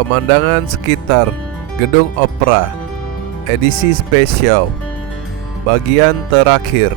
Pemandangan sekitar Gedung Opera edisi spesial bagian terakhir.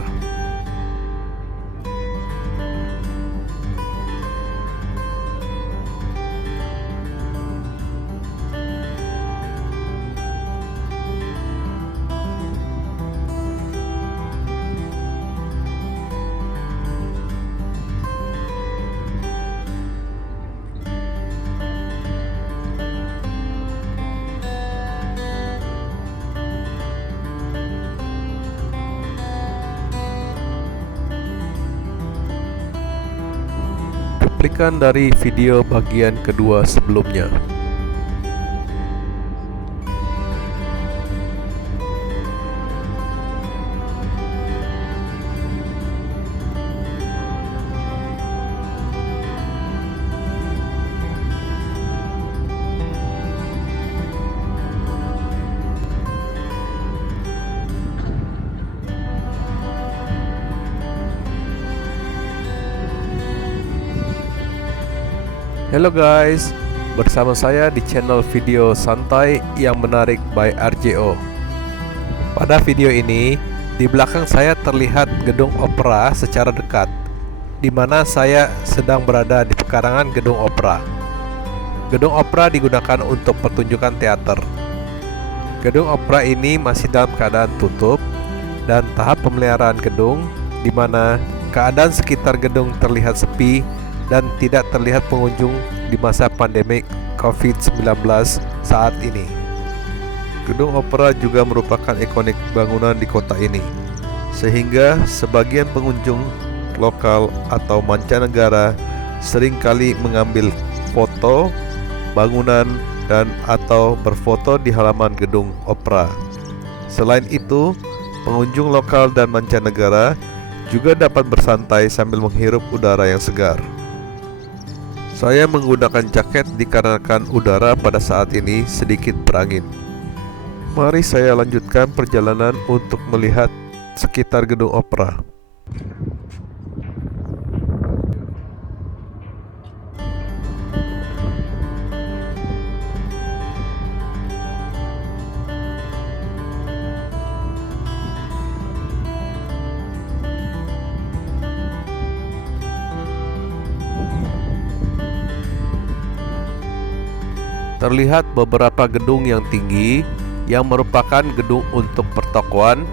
Cuplikan dari video bagian kedua sebelumnya. Halo guys, bersama saya di channel video santai yang menarik by RJO. Pada video ini, di belakang saya terlihat gedung opera secara dekat, di mana saya sedang berada di pekarangan gedung opera. Gedung opera digunakan untuk pertunjukan teater. Gedung opera ini masih dalam keadaan tutup dan tahap pemeliharaan gedung, di mana keadaan sekitar gedung terlihat sepi dan tidak terlihat pengunjung di masa pandemi COVID-19 saat ini. Gedung opera juga merupakan ikonik bangunan di kota ini, sehingga sebagian pengunjung lokal atau mancanegara seringkali mengambil foto bangunan dan atau berfoto di halaman gedung opera. Selain itu, pengunjung lokal dan mancanegara juga dapat bersantai sambil menghirup udara yang segar. Saya menggunakan jaket dikarenakan udara pada saat ini sedikit berangin. Mari saya lanjutkan perjalanan untuk melihat sekitar gedung opera. Terlihat beberapa gedung yang tinggi yang merupakan gedung untuk pertokoan,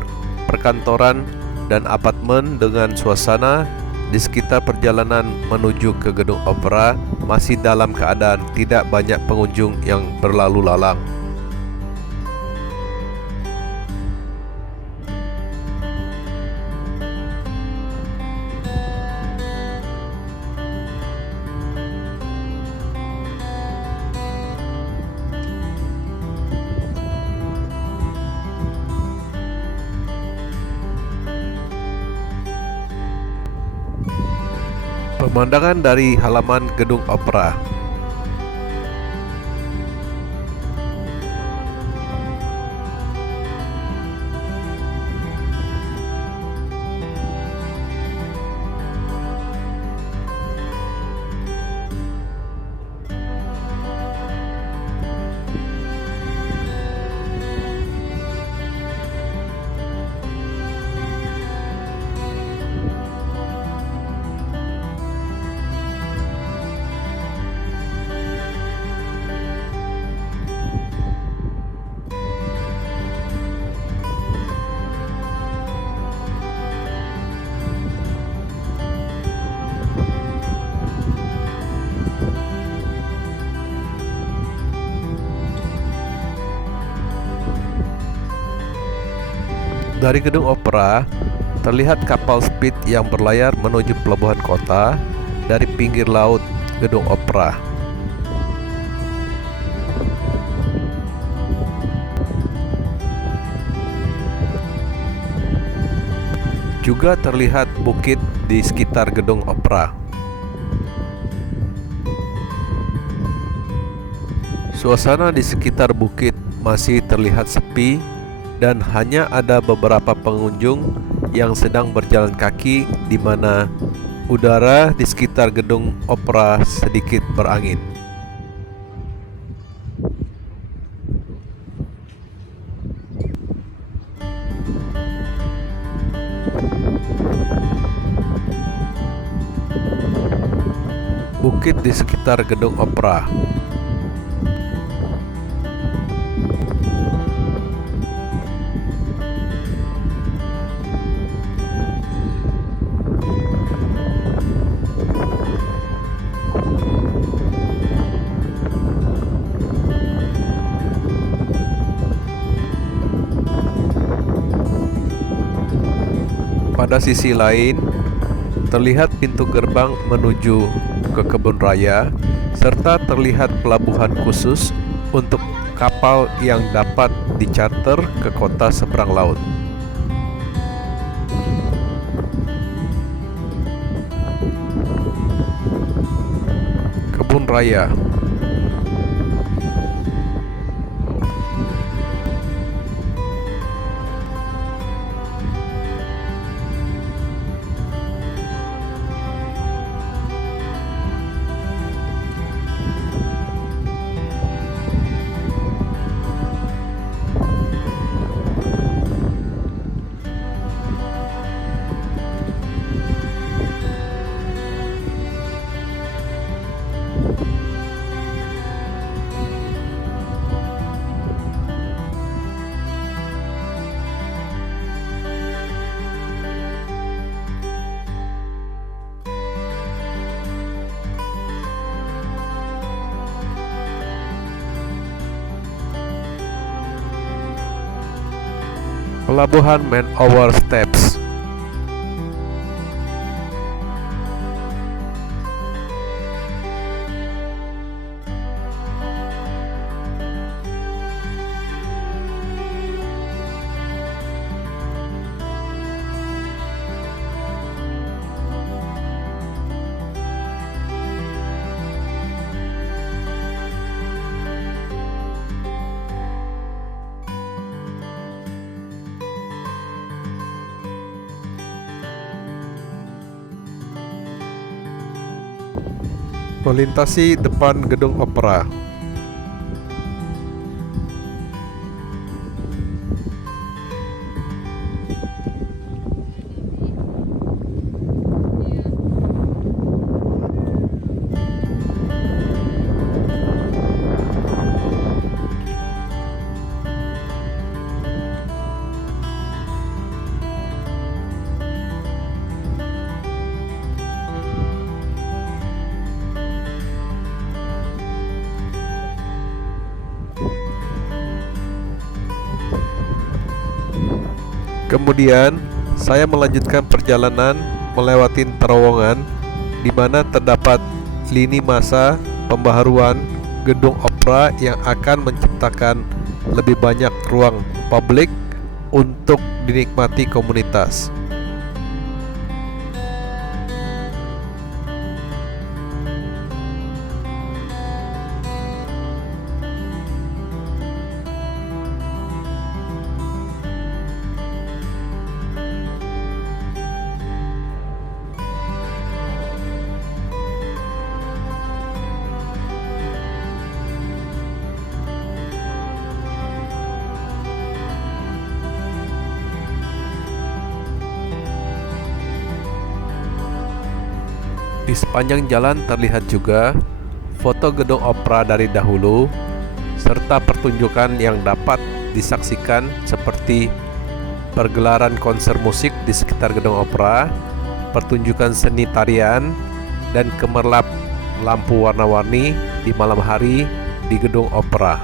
perkantoran, dan apartemen dengan suasana di sekitar perjalanan menuju ke gedung opera masih dalam keadaan tidak banyak pengunjung yang berlalu lalang. Pemandangan dari halaman gedung opera. Dari gedung opera, terlihat kapal speed yang berlayar menuju pelabuhan kota dari pinggir laut gedung opera. Juga terlihat bukit di sekitar gedung opera. Suasana di sekitar bukit masih terlihat sepi dan hanya ada beberapa pengunjung yang sedang berjalan kaki, di mana udara di sekitar gedung opera sedikit berangin. bukit di sekitar gedung opera. Pada sisi lain, terlihat pintu gerbang menuju ke kebun raya, serta terlihat pelabuhan khusus untuk kapal yang dapat dicharter ke kota seberang laut. Kebun raya. Pelabuhan Man-Over Steps. Melintasi depan gedung opera. Kemudian saya melanjutkan perjalanan melewati terowongan di mana terdapat lini masa pembaharuan gedung opera yang akan menciptakan lebih banyak ruang publik untuk dinikmati komunitas. Di sepanjang jalan terlihat juga foto gedung opera dari dahulu, serta pertunjukan yang dapat disaksikan seperti pergelaran konser musik di sekitar gedung opera, pertunjukan seni tarian, dan gemerlap lampu warna-warni di malam hari di gedung opera.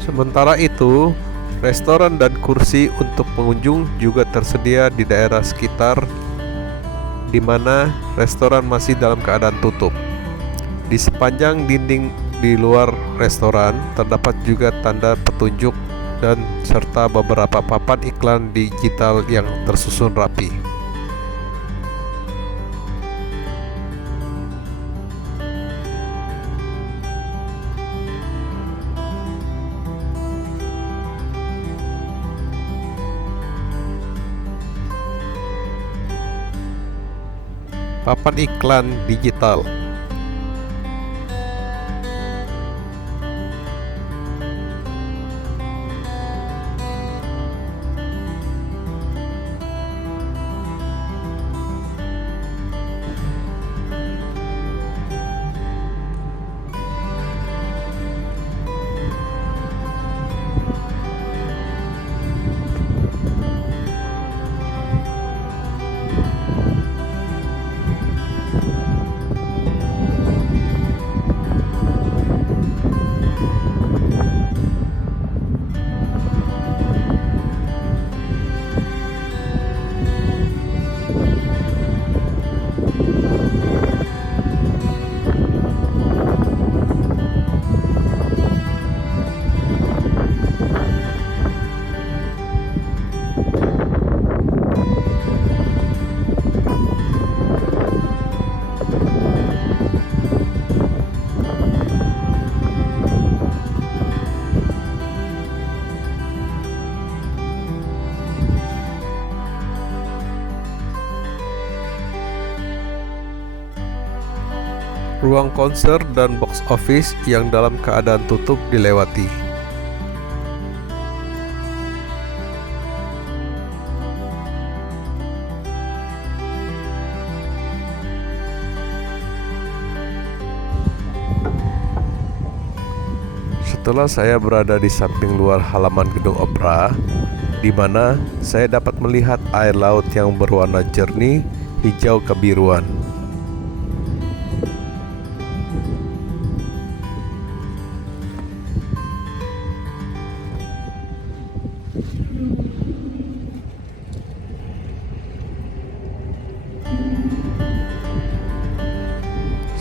Sementara itu, restoran dan kursi untuk pengunjung juga tersedia di daerah sekitar, di mana restoran masih dalam keadaan tutup. Di sepanjang dinding di luar restoran terdapat juga tanda petunjuk dan serta beberapa papan iklan digital yang tersusun rapi. Papan iklan digital. Ruang konser dan box office yang dalam keadaan tutup dilewati. Setelah saya berada di samping luar halaman gedung opera, di mana saya dapat melihat air laut yang berwarna jernih hijau kebiruan.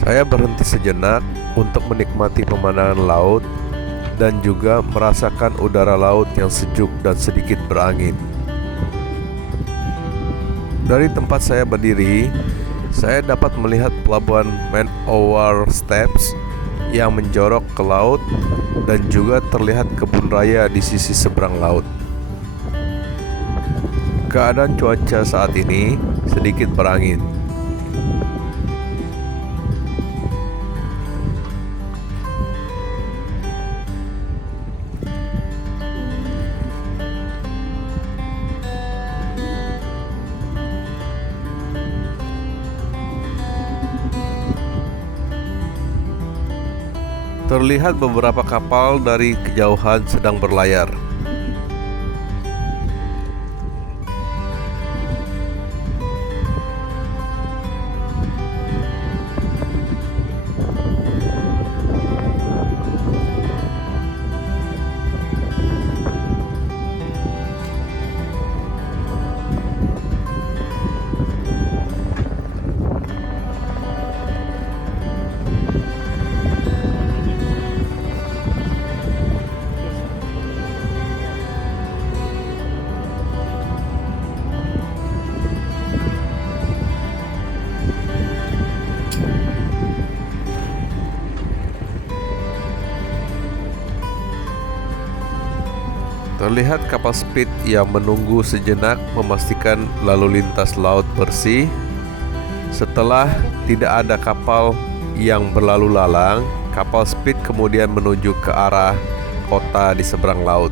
Saya berhenti sejenak untuk menikmati pemandangan laut dan juga merasakan udara laut yang sejuk dan sedikit berangin. Dari tempat saya berdiri, saya dapat melihat pelabuhan Man O' War Steps yang menjorok ke laut dan juga terlihat kebun raya di sisi seberang laut. Keadaan cuaca saat ini sedikit berangin. Terlihat beberapa kapal dari kejauhan sedang berlayar. Terlihat kapal speed yang menunggu sejenak memastikan lalu lintas laut bersih. Setelah tidak ada kapal yang berlalu lalang, kapal speed kemudian menuju ke arah kota di seberang laut.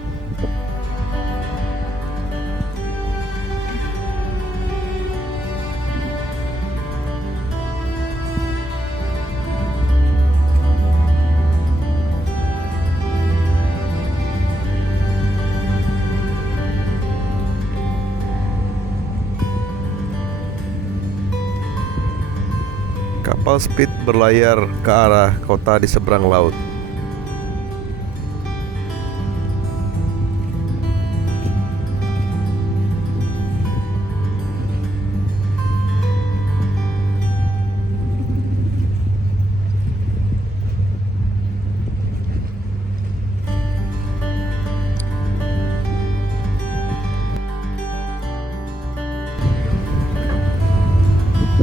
Kapal speed berlayar ke arah kota di seberang laut.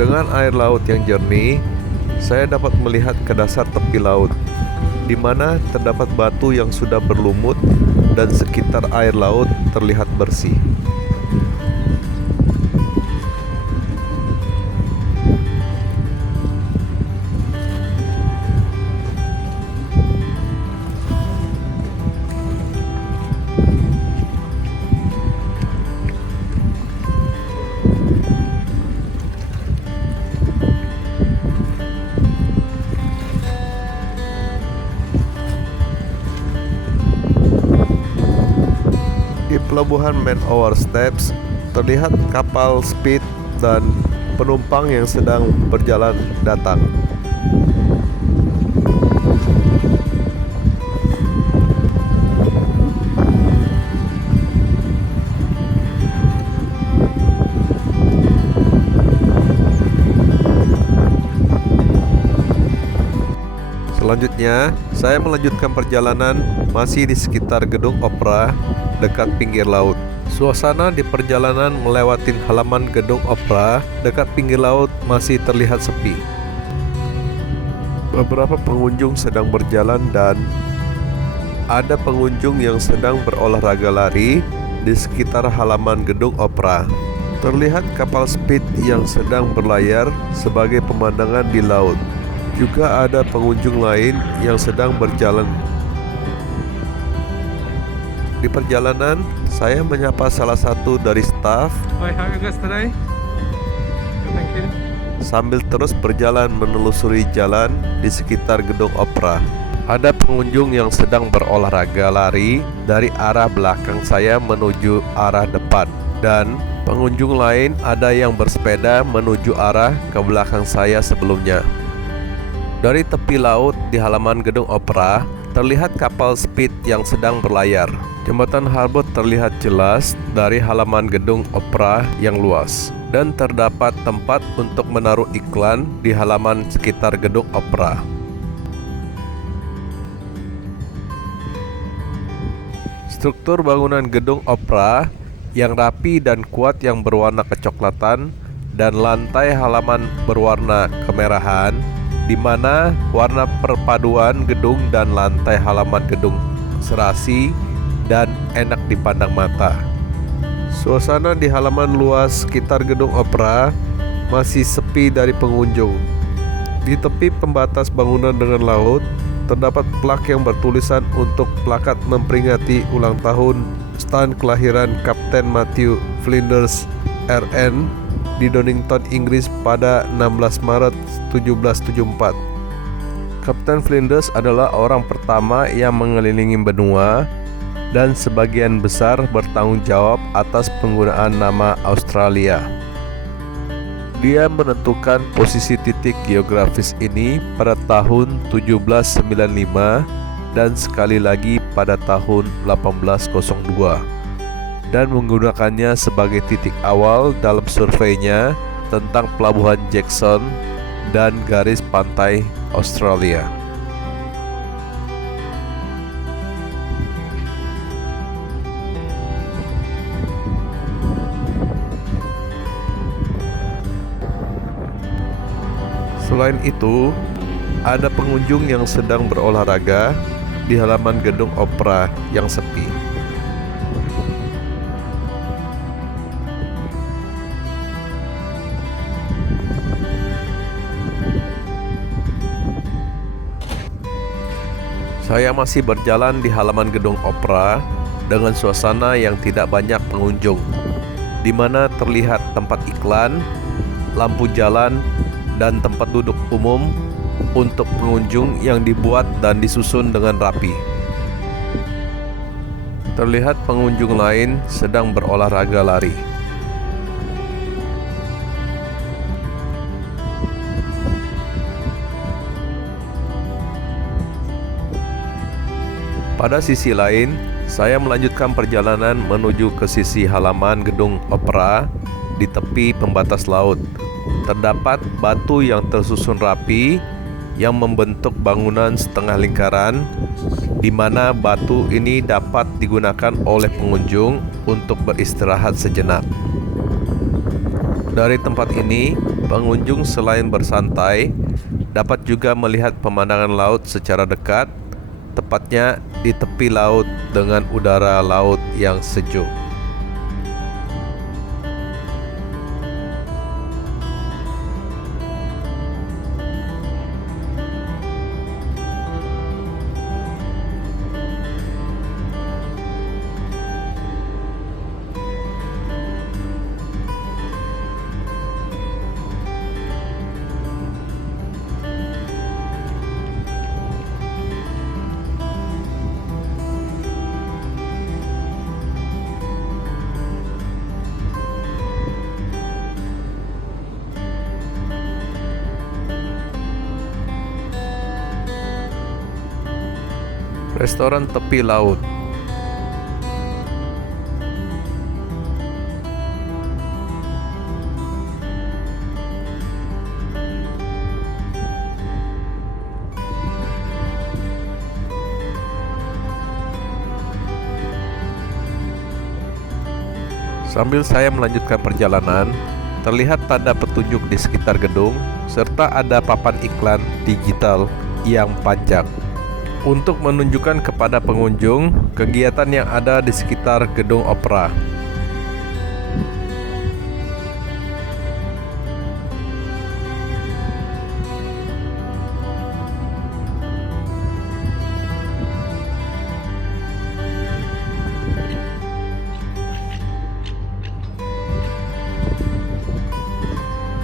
Dengan air laut yang jernih, saya dapat melihat ke dasar tepi laut, di mana terdapat batu yang sudah berlumut dan sekitar air laut terlihat bersih. Di pelabuhan Man Over Steps terlihat kapal speed dan penumpang yang sedang berjalan datang. Selanjutnya, saya melanjutkan perjalanan masih di sekitar gedung opera dekat pinggir laut. Suasana di perjalanan melewati halaman gedung opera dekat pinggir laut masih terlihat sepi. Beberapa pengunjung sedang berjalan dan ada pengunjung yang sedang berolahraga lari di sekitar halaman gedung opera. Terlihat kapal speed yang sedang berlayar sebagai pemandangan di laut. Juga ada pengunjung lain yang sedang berjalan. Di perjalanan, saya menyapa salah satu dari staf. Hi, how are you guys today? Thank you. Sambil terus berjalan menelusuri jalan di sekitar gedung opera. Ada pengunjung yang sedang berolahraga lari dari arah belakang saya menuju arah depan. Dan pengunjung lain ada yang bersepeda menuju arah ke belakang saya sebelumnya. Dari tepi laut di halaman gedung opera, terlihat kapal speed yang sedang berlayar. Jembatan Harbor terlihat jelas dari halaman gedung opera yang luas. Dan terdapat tempat untuk menaruh iklan di halaman sekitar gedung opera. Struktur bangunan gedung opera yang rapi dan kuat yang berwarna kecoklatan dan lantai halaman berwarna kemerahan, di mana warna perpaduan gedung dan lantai halaman gedung serasi dan enak dipandang mata. Suasana di halaman luas sekitar gedung opera masih sepi dari pengunjung. Di tepi pembatas bangunan dengan laut, terdapat plak yang bertulisan untuk plakat memperingati ulang tahun stand kelahiran Kapten Matthew Flinders RN di Donington, Inggris pada 16 Maret 1774. Kapten Flinders adalah orang pertama yang mengelilingi benua dan sebagian besar bertanggung jawab atas penggunaan nama Australia. Dia menentukan posisi titik geografis ini pada tahun 1795 dan sekali lagi pada tahun 1802. Dan menggunakannya sebagai titik awal dalam surveinya tentang pelabuhan Jackson dan garis pantai Australia. Selain itu, ada pengunjung yang sedang berolahraga di halaman gedung opera yang sepi. Saya masih berjalan di halaman gedung opera dengan suasana yang tidak banyak pengunjung, di mana terlihat tempat iklan, lampu jalan, dan tempat duduk umum untuk pengunjung yang dibuat dan disusun dengan rapi. Terlihat pengunjung lain sedang berolahraga lari. Pada sisi lain, saya melanjutkan perjalanan menuju ke sisi halaman gedung opera di tepi pembatas laut. Terdapat batu yang tersusun rapi yang membentuk bangunan setengah lingkaran, di mana batu ini dapat digunakan oleh pengunjung untuk beristirahat sejenak. Dari tempat ini, Pengunjung selain bersantai, dapat juga melihat pemandangan laut secara dekat, tepatnya di tepi laut dengan udara laut yang sejuk. Restoran tepi laut. Sambil saya melanjutkan perjalanan, terlihat tanda petunjuk di sekitar gedung, serta ada papan iklan digital yang panjang untuk menunjukkan kepada pengunjung kegiatan yang ada di sekitar gedung opera.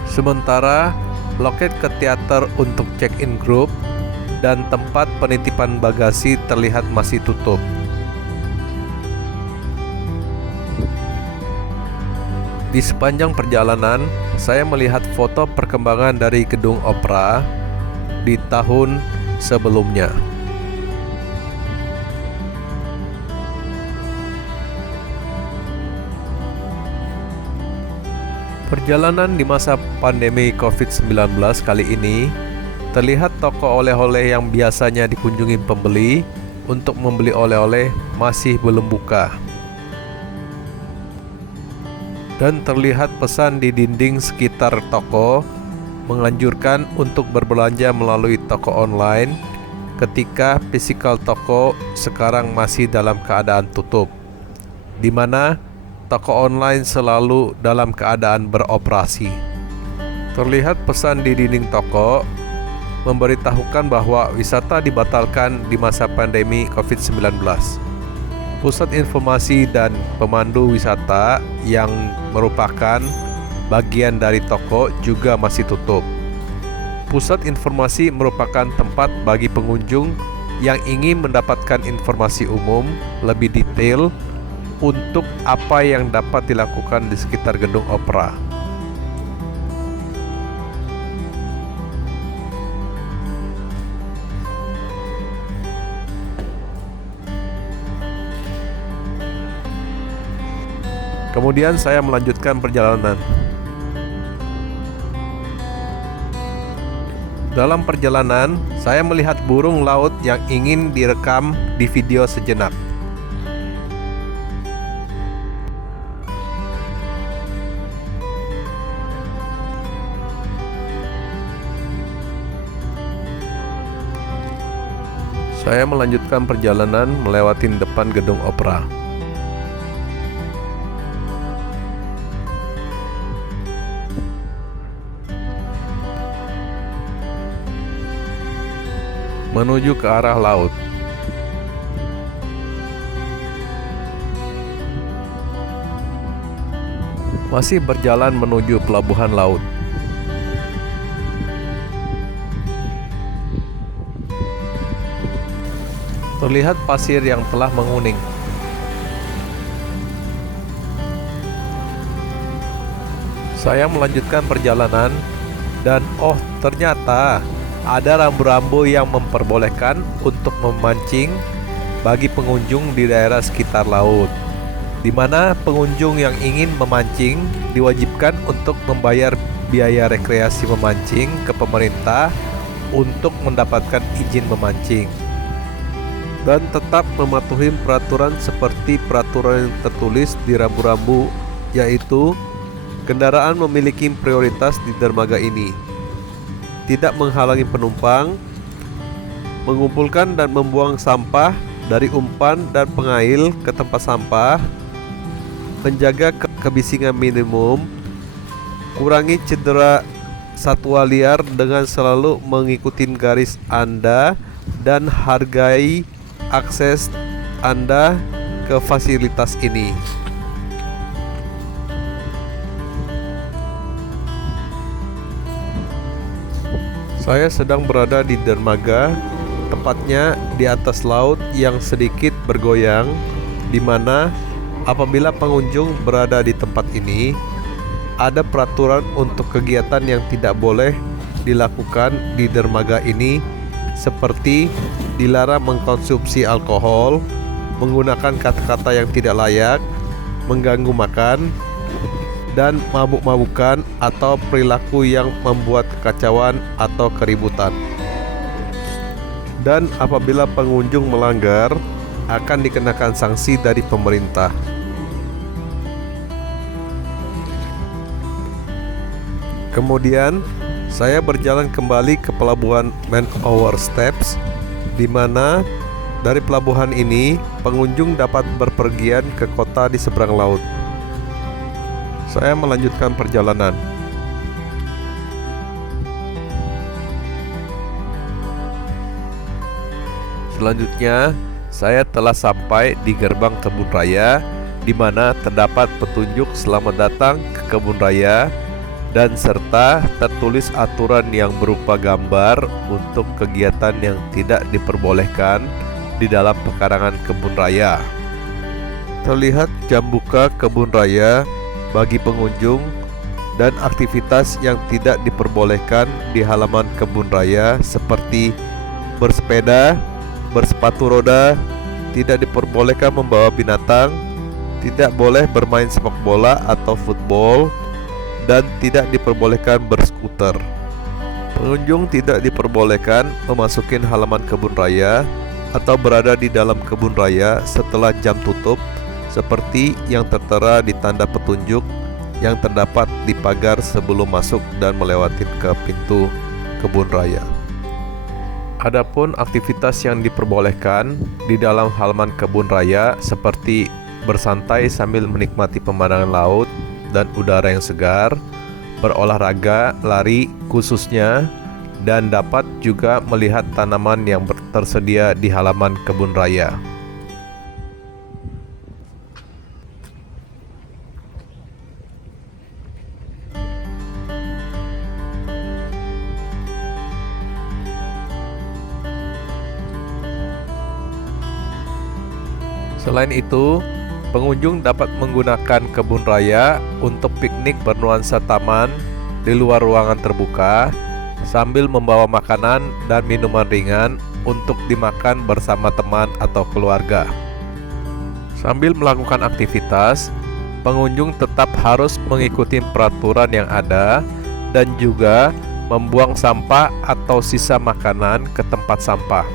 Sementara loket ke teater untuk check-in grup dan tempat penitipan bagasi terlihat masih tutup. Di sepanjang perjalanan, saya melihat foto perkembangan dari gedung opera di tahun sebelumnya. Perjalanan di masa pandemi COVID-19 kali ini, terlihat toko oleh-oleh yang biasanya dikunjungi pembeli untuk membeli oleh-oleh masih belum buka. Dan terlihat pesan di dinding sekitar toko menganjurkan untuk berbelanja melalui toko online ketika physical toko sekarang masih dalam keadaan tutup, di mana toko online selalu dalam keadaan beroperasi. Terlihat pesan di dinding toko memberitahukan bahwa wisata dibatalkan di masa pandemi COVID-19. Pusat informasi dan pemandu wisata yang merupakan bagian dari toko juga masih tutup. Pusat informasi merupakan tempat bagi pengunjung yang ingin mendapatkan informasi umum lebih detail untuk apa yang dapat dilakukan di sekitar gedung opera. Kemudian saya melanjutkan perjalanan. Dalam perjalanan, saya melihat burung laut yang ingin direkam di video sejenak. Saya melanjutkan perjalanan melewati depan gedung opera. Menuju ke arah laut. Masih berjalan menuju pelabuhan laut. Terlihat pasir yang telah menguning. Saya melanjutkan perjalanan dan ternyata ada rambu-rambu yang memperbolehkan untuk memancing bagi pengunjung di daerah sekitar laut, di mana pengunjung yang ingin memancing diwajibkan untuk membayar biaya rekreasi memancing ke pemerintah untuk mendapatkan izin memancing, dan tetap mematuhi peraturan seperti peraturan yang tertulis di rambu-rambu, yaitu Kendaraan memiliki prioritas di dermaga ini, tidak menghalangi penumpang, mengumpulkan dan membuang sampah dari umpan dan pengail ke tempat sampah, menjaga kebisingan minimum, kurangi cedera satwa liar dengan selalu mengikuti garis Anda, dan hargai akses Anda ke fasilitas ini. Saya sedang berada di dermaga, tepatnya di atas laut yang sedikit bergoyang, di mana apabila pengunjung berada di tempat ini, ada peraturan untuk kegiatan yang tidak boleh dilakukan di dermaga ini, seperti dilarang mengkonsumsi alkohol, menggunakan kata-kata yang tidak layak, mengganggu makan, dan mabuk-mabukan atau perilaku yang membuat kekacauan atau keributan. Dan apabila pengunjung melanggar, akan dikenakan sanksi dari pemerintah. Kemudian saya berjalan kembali ke pelabuhan Man Over Steps, di mana dari pelabuhan ini pengunjung dapat berpergian ke kota di seberang laut. Saya melanjutkan perjalanan. Selanjutnya, saya telah sampai di gerbang kebun raya, di mana terdapat petunjuk selamat datang ke kebun raya, dan serta tertulis aturan yang berupa gambar untuk kegiatan yang tidak diperbolehkan di dalam pekarangan kebun raya. Terlihat jam buka kebun raya bagi pengunjung dan aktivitas yang tidak diperbolehkan di halaman kebun raya seperti bersepeda, bersepatu roda, tidak diperbolehkan membawa binatang, tidak boleh bermain sepak bola atau football, dan tidak diperbolehkan berskuter. Pengunjung tidak diperbolehkan memasuki halaman kebun raya atau berada di dalam kebun raya setelah jam tutup, seperti yang tertera di tanda petunjuk yang terdapat di pagar sebelum masuk dan melewati ke pintu kebun raya. Adapun aktivitas yang diperbolehkan di dalam halaman kebun raya seperti bersantai sambil menikmati pemandangan laut dan udara yang segar, berolahraga, lari khususnya, dan dapat juga melihat tanaman yang tersedia di halaman kebun raya. Selain itu, pengunjung dapat menggunakan kebun raya untuk piknik bernuansa taman di luar ruangan terbuka, sambil membawa makanan dan minuman ringan untuk dimakan bersama teman atau keluarga. Sambil melakukan aktivitas, pengunjung tetap harus mengikuti peraturan yang ada dan juga membuang sampah atau sisa makanan ke tempat sampah.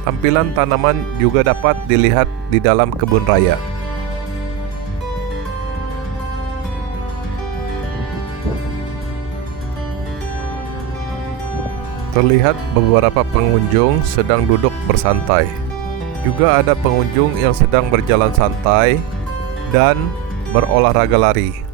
Tampilan tanaman juga dapat dilihat di dalam kebun raya. Terlihat beberapa pengunjung sedang duduk bersantai. Juga ada pengunjung yang sedang berjalan santai dan berolahraga lari.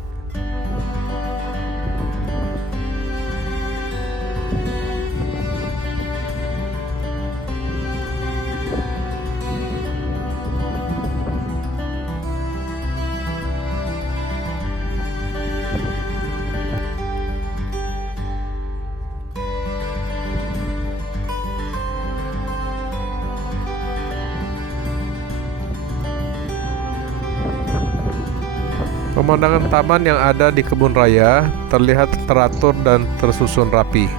Pemandangan taman yang ada di kebun raya terlihat teratur dan tersusun rapi.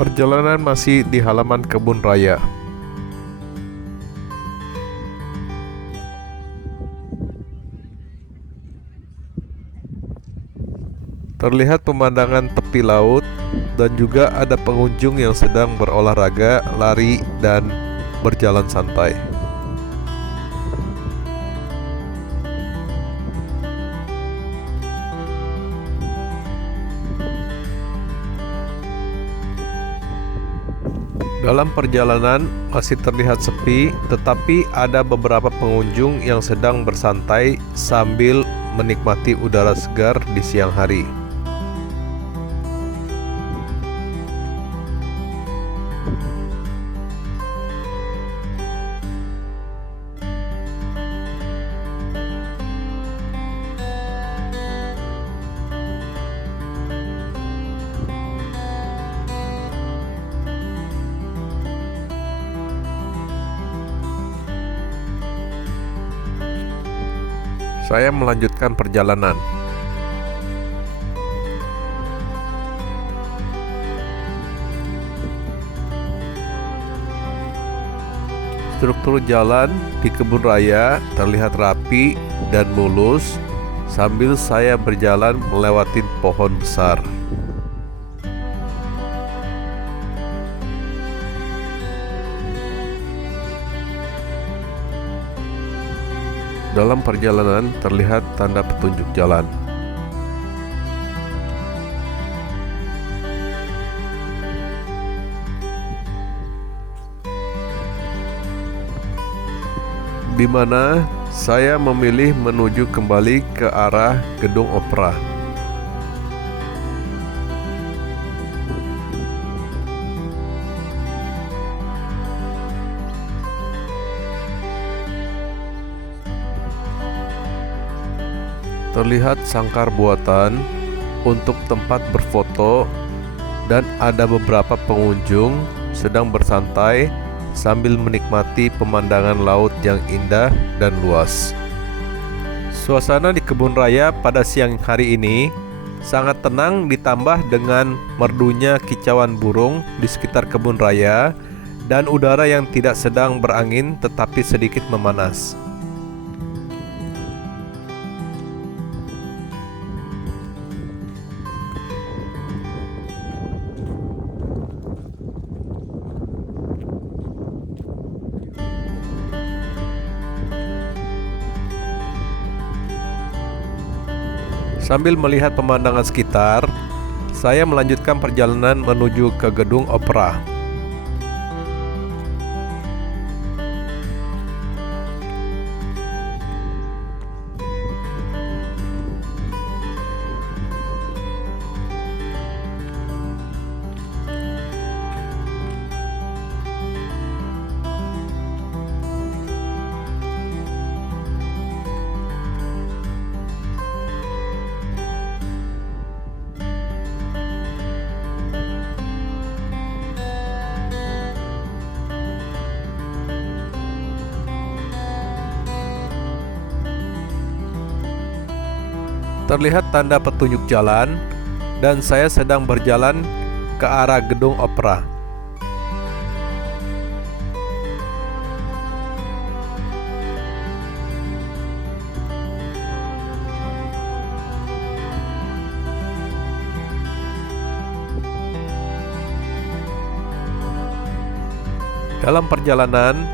Perjalanan masih di halaman kebun raya. Terlihat pemandangan tepi laut dan juga ada pengunjung yang sedang berolahraga, lari, dan berjalan santai. Dalam perjalanan masih terlihat sepi, tetapi ada beberapa pengunjung yang sedang bersantai sambil menikmati udara segar di siang hari. Saya melanjutkan perjalanan. Struktur jalan di kebun raya terlihat rapi dan mulus sambil saya berjalan melewati pohon besar. Dalam perjalanan terlihat tanda petunjuk jalan. Di mana saya memilih menuju kembali ke arah gedung opera. Terlihat sangkar buatan untuk tempat berfoto dan ada beberapa pengunjung sedang bersantai sambil menikmati pemandangan laut yang indah dan luas. Suasana di kebun raya pada siang hari ini sangat tenang ditambah dengan merdunya kicauan burung di sekitar kebun raya dan udara yang tidak sedang berangin tetapi sedikit memanas. Sambil melihat pemandangan sekitar, saya melanjutkan perjalanan menuju ke gedung opera. Terlihat tanda petunjuk jalan dan saya sedang berjalan ke arah gedung opera. Dalam perjalanan,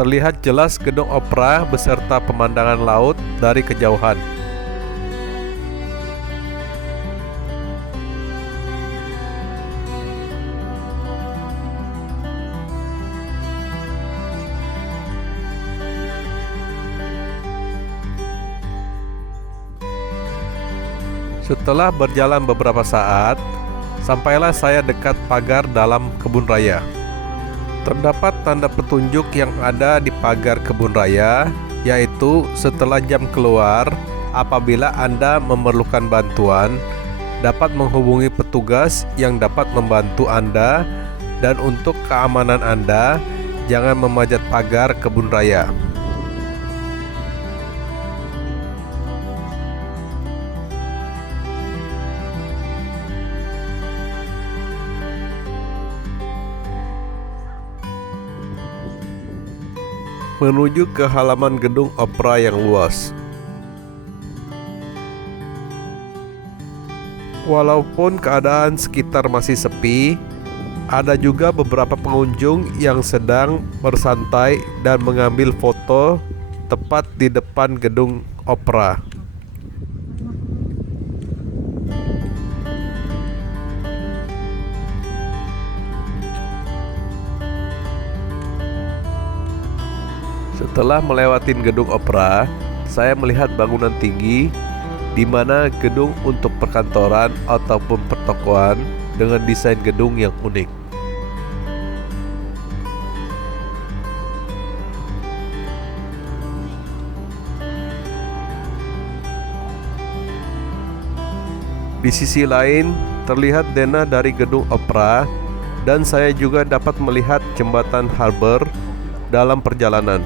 terlihat jelas gedung opera beserta pemandangan laut dari kejauhan. Setelah berjalan beberapa saat, sampailah saya dekat pagar dalam kebun raya. Terdapat tanda petunjuk yang ada di pagar kebun raya, yaitu setelah jam keluar, apabila Anda memerlukan bantuan, dapat menghubungi petugas yang dapat membantu Anda, dan untuk keamanan Anda, jangan memanjat pagar kebun raya. menuju ke halaman gedung opera yang luas. Walaupun keadaan sekitar masih sepi, ada juga beberapa pengunjung yang sedang bersantai dan mengambil foto tepat di depan gedung opera. Setelah melewati gedung opera, saya melihat bangunan tinggi di mana gedung untuk perkantoran ataupun pertokoan dengan desain gedung yang unik. Di sisi lain, terlihat denah dari gedung opera dan saya juga dapat melihat jembatan Harbor dalam perjalanan.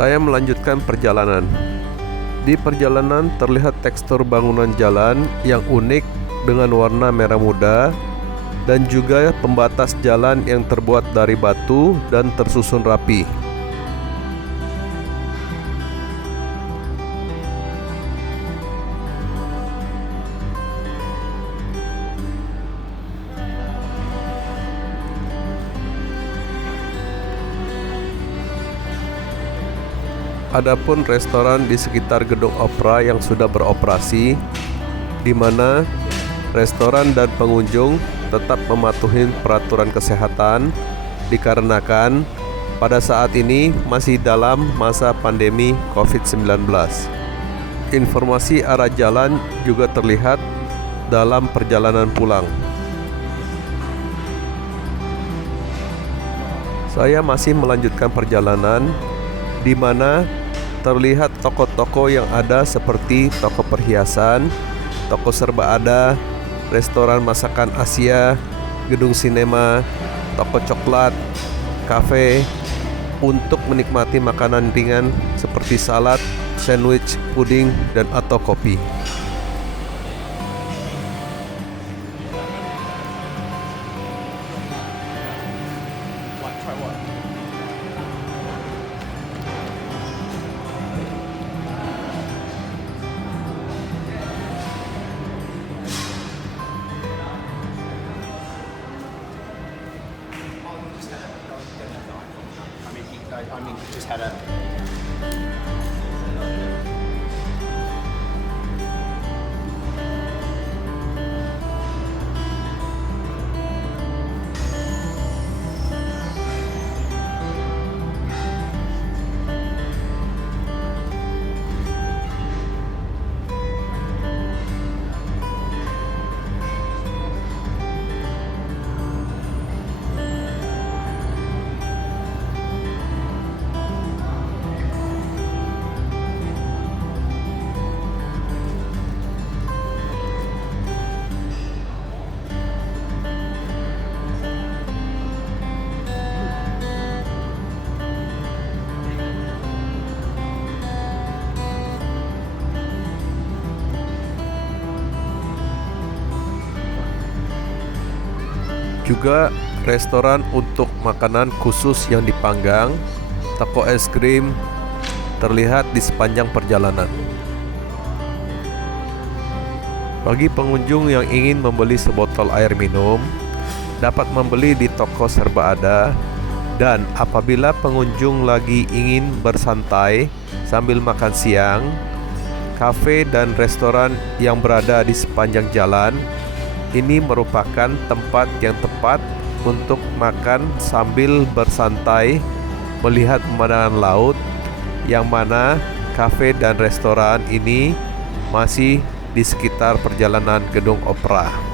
Saya melanjutkan perjalanan. Di perjalanan terlihat tekstur bangunan jalan yang unik dengan warna merah muda dan juga pembatas jalan yang terbuat dari batu dan tersusun rapi. Adapun restoran di sekitar gedung opera yang sudah beroperasi, di mana restoran dan pengunjung tetap mematuhi peraturan kesehatan dikarenakan pada saat ini masih dalam masa pandemi COVID-19. Informasi arah jalan juga terlihat dalam perjalanan pulang. Saya masih melanjutkan perjalanan di mana terlihat toko-toko yang ada seperti toko perhiasan, toko serba ada, restoran masakan Asia, gedung sinema, toko coklat, kafe untuk menikmati makanan ringan seperti salad, sandwich, puding, dan atau kopi. Just had a Juga restoran untuk makanan khusus yang dipanggang, toko es krim terlihat di sepanjang perjalanan. Bagi pengunjung yang ingin membeli sebotol air minum, dapat membeli di toko serba ada. Dan apabila pengunjung lagi ingin bersantai sambil makan siang, kafe dan restoran yang berada di sepanjang jalan ini merupakan tempat yang tepat untuk makan sambil bersantai melihat pemandangan laut, yang mana kafe dan restoran ini masih di sekitar perjalanan gedung opera.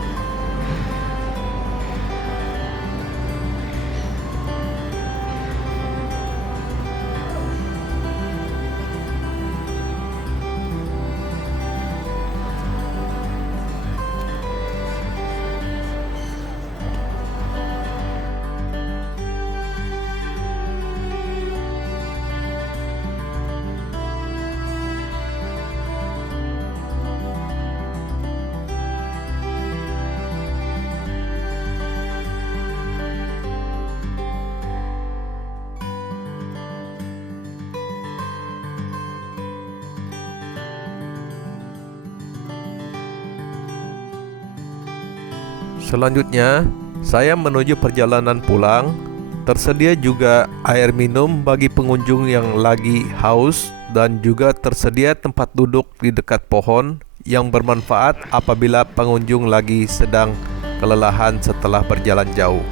Selanjutnya, saya menuju perjalanan pulang. Tersedia juga air minum bagi pengunjung yang lagi haus dan juga tersedia tempat duduk di dekat pohon yang bermanfaat apabila pengunjung lagi sedang kelelahan setelah berjalan jauh.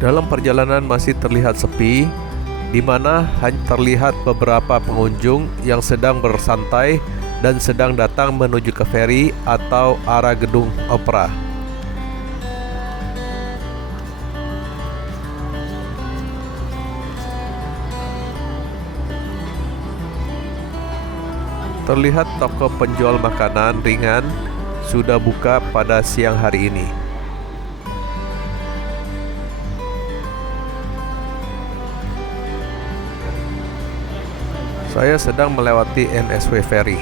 Dalam perjalanan masih terlihat sepi, di mana hanya terlihat beberapa pengunjung yang sedang bersantai dan sedang datang menuju ke feri atau arah gedung opera. Terlihat toko penjual makanan ringan sudah buka pada siang hari ini. Saya sedang melewati NSW Ferry.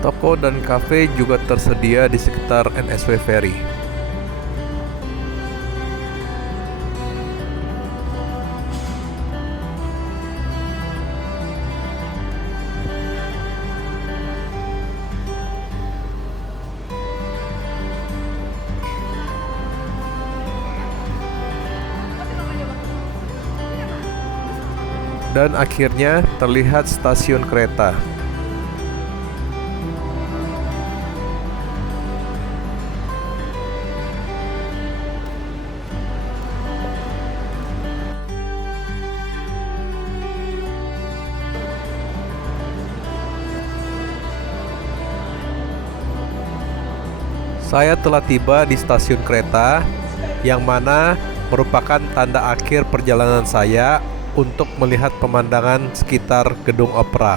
Toko dan kafe juga tersedia di sekitar NSW Ferry. Dan akhirnya terlihat stasiun kereta. Saya telah tiba di stasiun kereta, yang mana merupakan tanda akhir perjalanan saya untuk melihat pemandangan sekitar gedung opera.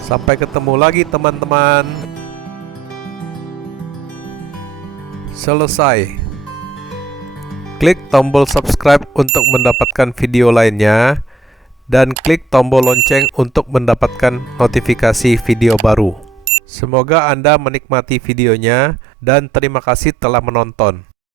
Sampai ketemu lagi teman-teman. Selesai. Klik tombol subscribe untuk mendapatkan video lainnya dan klik tombol lonceng untuk mendapatkan notifikasi video baru. Semoga Anda menikmati videonya dan terima kasih telah menonton.